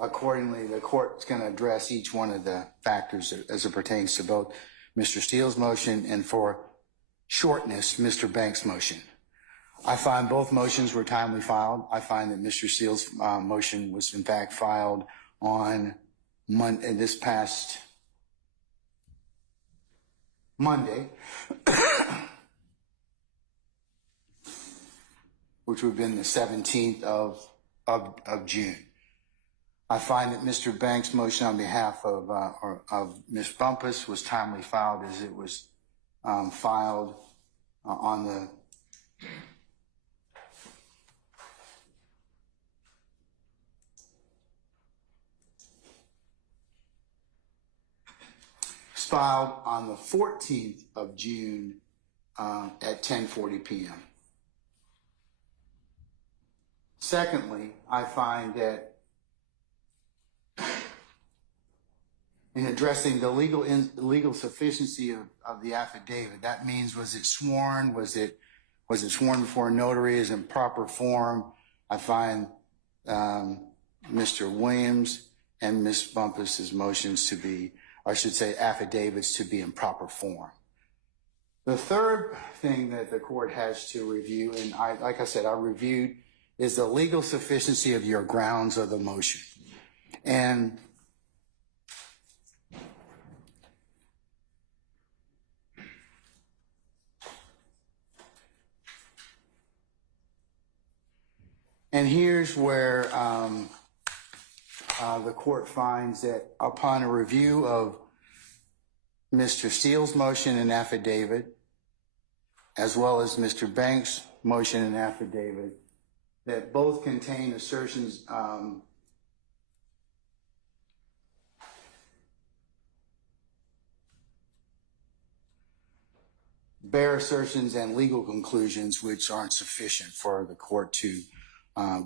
accordingly, the court's going to address each one of the factors as it pertains to both Mr. Steele's motion and, for shortness, Mr. Banks' motion. I find both motions were timely filed. I find that Mr. Steele's motion was in fact filed on this past Monday, which would have been the 17th of June. I find that Mr. Banks' motion on behalf of Ms. Bumpus was timely filed, as it was filed on the filed on the 14th of June at 10:40 p.m. Secondly, I find that in addressing the legal sufficiency of the affidavit, that means, was it sworn? Was it sworn before a notary? Is in proper form? I find Mr. Williams and Ms. Bumpus's motions to be, or I should say affidavits, to be in proper form. The third thing that the court has to review, and like I said, I reviewed, is the legal sufficiency of your grounds of the motion. And here's where the court finds that upon a review of Mr. Steele's motion and affidavit, as well as Mr. Banks' motion and affidavit, that both contain assertions bare assertions and legal conclusions which aren't sufficient for the court to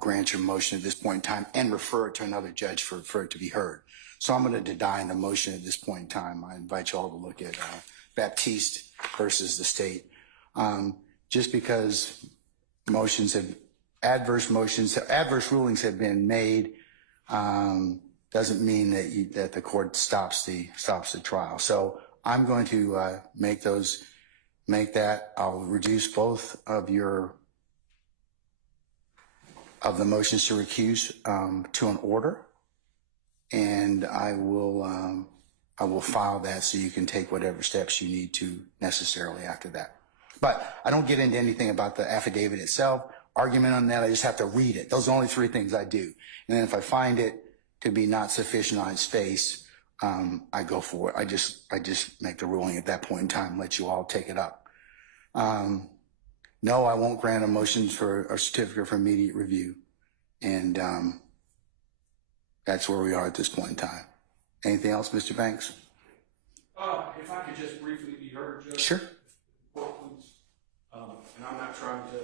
grant your motion at this point in time and refer it to another judge for it to be heard. So I'm going to deny the motion at this point in time. I invite you all to look at Baptiste versus the state. Just because adverse rulings have been made doesn't mean that the court stops the trial. So I'm going to make that. I'll reduce both of the motions to recuse to an order, and I will file that so you can take whatever steps you need to necessarily after that. But I don't get into anything about the affidavit itself, argument on that. I just have to read it. Those are the only three things I do. And then if I find it to be not sufficient on its face, I go for it. I just make the ruling at that point in time, let you all take it up. No, I won't grant a motion for a certificate for immediate review. And that's where we are at this point in time. Anything else, Mr. Banks? If I could just briefly be heard, Judge. Sure. And I'm not trying to,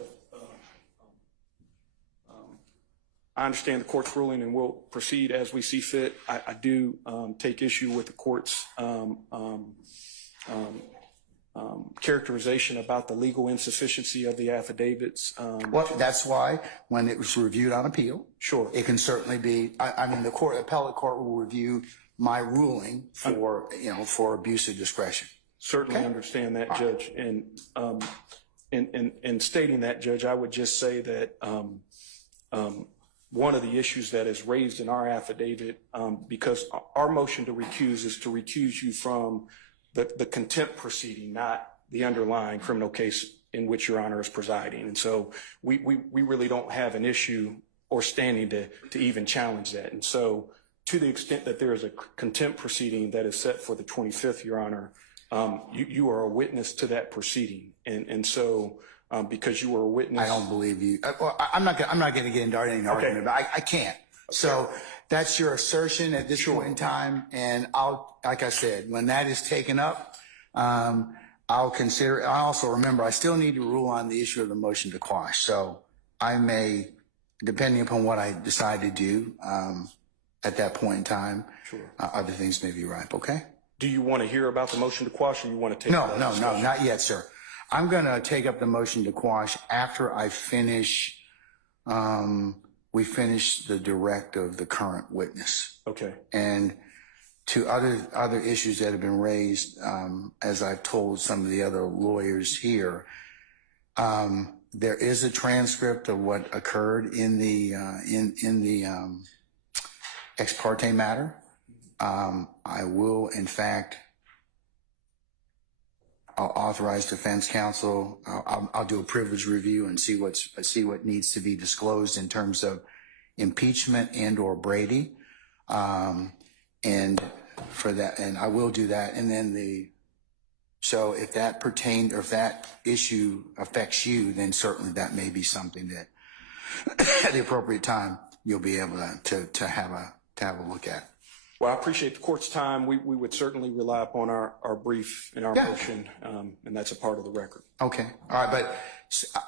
I understand the court's ruling and we'll proceed as we see fit. I do take issue with the court's characterization about the legal insufficiency of the affidavits. Well, that's why when it was reviewed on appeal, sure, it can certainly be. I mean, the appellate court will review my ruling for abuse of discretion. Certainly understand that, Judge. And in stating that, Judge, I would just say that one of the issues that is raised in our affidavit, because our motion to recuse is to recuse you from the contempt proceeding, not the underlying criminal case in which Your Honor is presiding. And so we really don't have an issue or standing to even challenge that. And so to the extent that there is a contempt proceeding that is set for the 25th, Your Honor, you are a witness to that proceeding. And so because you were a witness. I don't believe you. I'm not going to get into any argument, but I can't. So that's your assertion at this point in time. And like I said, when that is taken up, I'll consider it. I also remember I still need to rule on the issue of the motion to quash. So I may, depending upon what I decide to do at that point in time, other things may be ripe. Okay. Do you want to hear about the motion to quash, or you want to take? No, not yet, sir. I'm going to take up the motion to quash after I finish we finished the direct of the current witness. Okay. And to other issues that have been raised, as I've told some of the other lawyers here, there is a transcript of what occurred in the ex parte matter. I will, in fact, I'll authorize defense counsel. I'll do a privilege review and see what needs to be disclosed in terms of impeachment and/or Brady, and for that, and I will do that. And then so if that pertained, or if that issue affects you, then certainly that may be something that at the appropriate time you'll be able to have a look at. Well, I appreciate the court's time. We would certainly rely upon our brief and our motion, and that's a part of the record. Okay. All right. But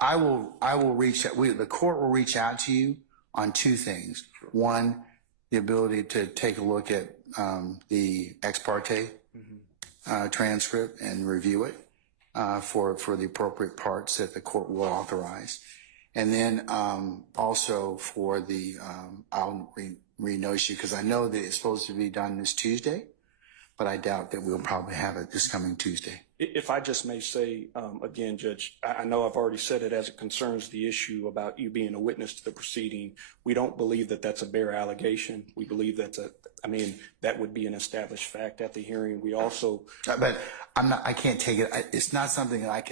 I will reach out. The court will reach out to you on two things. Sure. One, the ability to take a look at the ex parte transcript and review it for the appropriate parts that the court will authorize. And then also for the, I'll re-notice you, because I know that it's supposed to be done this Tuesday, but I doubt that we'll probably have it this coming Tuesday. If I just may say, again, Judge, I know I've already said it as it concerns the issue about you being a witness to the proceeding. We don't believe that that's a bare allegation. We believe that's that would be an established fact at the hearing. We also... But I can't take it. It's not something that I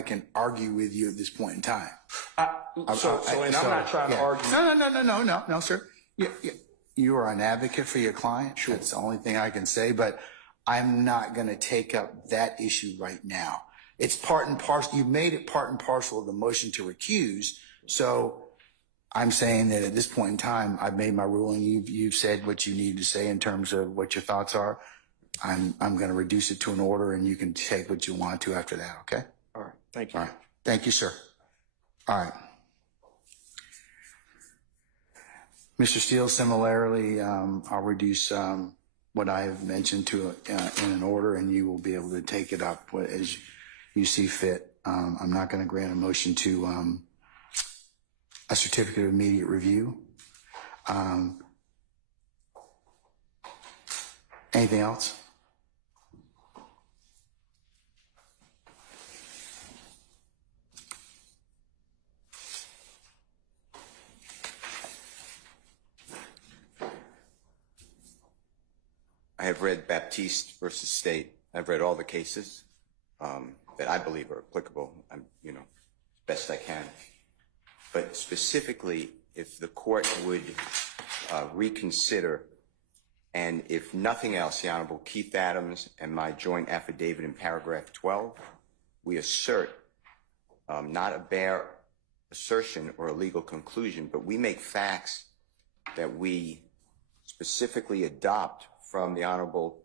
can argue with you at this point in time. I'm not trying to argue. No, sir. You are an advocate for your client. Sure. That's the only thing I can say, but I'm not going to take up that issue right now. It's part and parcel. You made it part and parcel of the motion to recuse. So I'm saying that at this point in time, I've made my ruling. You've said what you need to say in terms of what your thoughts are. I'm going to reduce it to an order, and you can take what you want to after that. Okay. All right. Thank you. All right. Thank you, sir. All right. Mr. Steele, similarly, I'll reduce what I have mentioned to in an order, and you will be able to take it up as you see fit. I'm not going to grant a motion to a certificate of immediate review. Anything else? I have read Baptiste versus State. I've read all the cases that I believe are applicable. I'm, best I can. But specifically, if the court would reconsider, and if nothing else, the Honorable Keith Adams and my joint affidavit in paragraph 12, we assert not a bare assertion or a legal conclusion, but we make facts that we specifically adopt from the Honorable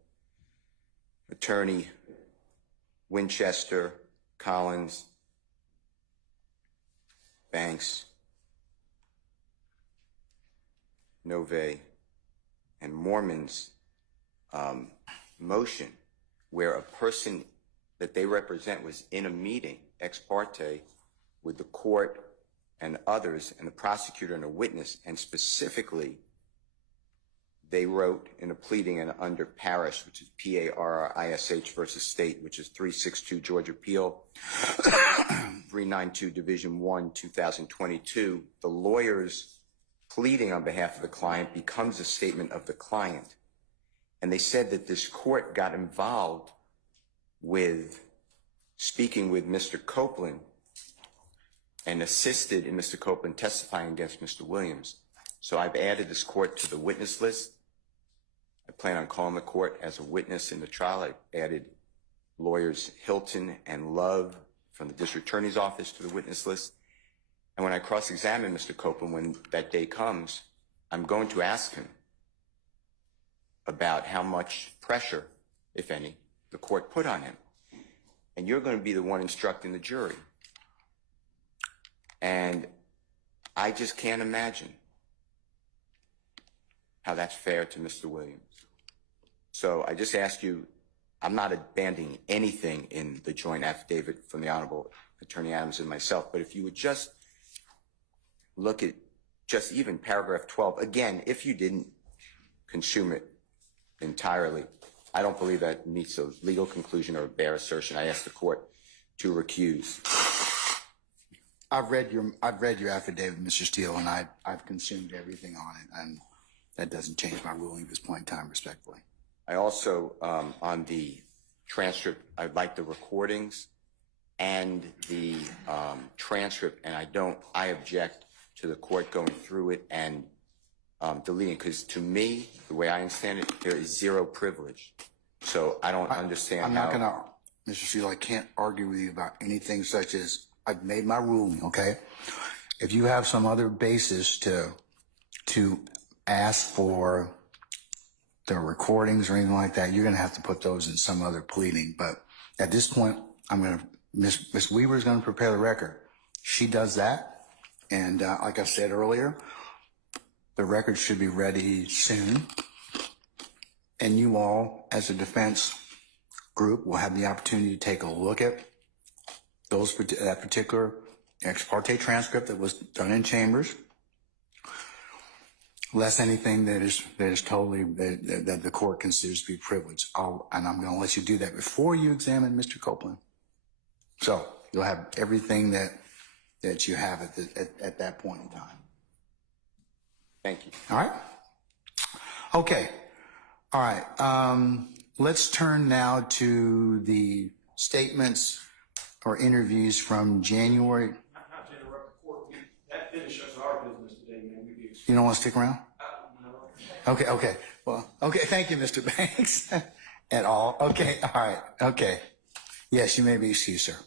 Attorney Winchester, Collins, Banks, Nove, and Mormon's motion, where a person that they represent was in a meeting, ex parte, with the court and others, and the prosecutor and a witness, and specifically they wrote in a pleading and under Parrish, which is P-A-R-R-I-S-H versus State, which is 362 Georgia Appeal, 392 Division 1, 2022. The lawyer's pleading on behalf of the client becomes a statement of the client. And they said that this court got involved with speaking with Mr. Copeland and assisted in Mr. Copeland testifying against Mr. Williams. So I've added this court to the witness list. I plan on calling the court as a witness in the trial. I added lawyers Hilton and Love from the district attorney's office to the witness list. And when I cross-examine Mr. Copeland, when that day comes, I'm going to ask him about how much pressure, if any, the court put on him. And you're going to be the one instructing the jury. And I just can't imagine how that's fair to Mr. Williams. So I just ask you, I'm not abandoning anything in the joint affidavit from the Honorable Attorney Adams and myself, but if you would just look at just even paragraph 12, again, if you didn't consume it entirely, I don't believe that meets a legal conclusion or a bare assertion. I ask the court to recuse. I've read your affidavit, Mr. Steele, and I've consumed everything on it, and that doesn't change my ruling at this point in time, respectfully. I also, on the transcript, I'd like the recordings and the transcript, and I object to the court going through it and deleting, because to me, the way I understand it, there is zero privilege. So I don't understand I'm not gonna, Mr. Steele, I can't argue with you about anything such as, I've made my ruling, okay? If you have some other basis to ask for the recordings or anything like that, you're gonna have to put those in some other pleading. But at this point, Ms. Weaver is gonna prepare the record. She does that, and like I said earlier, the record should be ready soon. And you all, as a defense group, will have the opportunity to take a look at that particular ex parte transcript that was done in chambers, less anything that is totally that the court considers to be privileged. And I'm going to let you do that before you examine Mr. Copeland. So you'll have everything that you have at that point in time. Thank you. All right. Okay. All right. Let's turn now to the statements or interviews from January. Not to interrupt the court, that finishes our business today, man. You don't want to stick around? No. Okay. Well, okay. Thank you, Mr. Banks. At all. Okay. All right. Okay. Yes, you may be excused, sir.